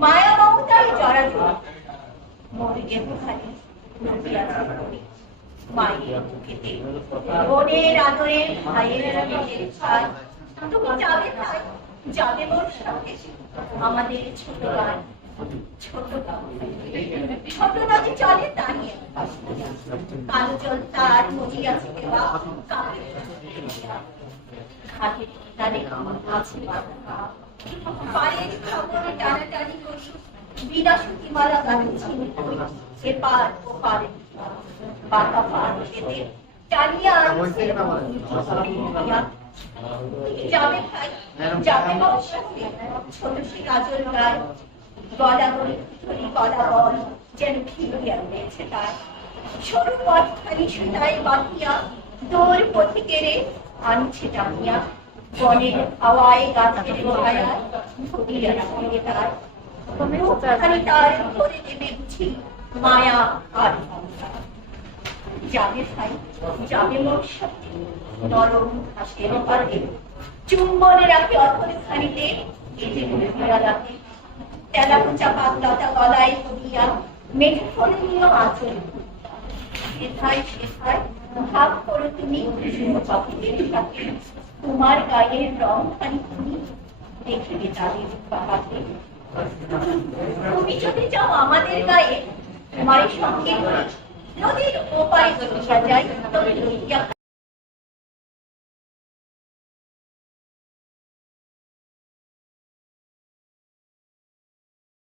মায়া মমতায় জড়াজড়ি মরিগে বুঝানি মায়ের বুকেতে বোনের আদরে ভাইয়ের পেটের ছাই। তুমি যাবে তাই যাবে মোর সাথে আমাদের ছোট গান ছোট ছোট নদী চলে দাঁড়িয়ে কালো জল তার মজিয়াছে দেওয়া ঘাটের কিনারে আছে পায়ের খবর টানাটানি করি বিনা সুতিমালা গাঁথছি এপার ওপারে বাঁকা পার খেতে টানিয়া আনছে যাবে ভাই যাবে মোর সাথে ছোট সে কাজল গায় গলা বলে গলা বল যেন ফিরিয়া দিয়েছে তার সরু পথখানি সুতায় বাঁধিয়া দৌড় পথিকেরে আনছে টানিয়া বনের হাওয়ায় গাছের ছায়া ধরিয়া রাখিবে তার মুখখানি তার ভরে দেবে বুঝি মায়া আর যাবে ভাই যাবে মোর সাথে নরম ঘাসের পাতে চুম্বনে রাখে অথর খানিতে এতে ঘুরিয়া রাখে তেলা কুচা পাতলাটা গলায় করিয়া মেঘে ফলে নিয়ে আঁচল সেথায় সেথায় ভাব করো তুমি পাখিদের সাথে তোমার গায়ের রং খানি তুমি দেখিবে তাদের হাতে তুমি যদি যাও আমাদের গায়ে তোমার সঙ্গে নদীর ওপারে যায় তবে লইয়া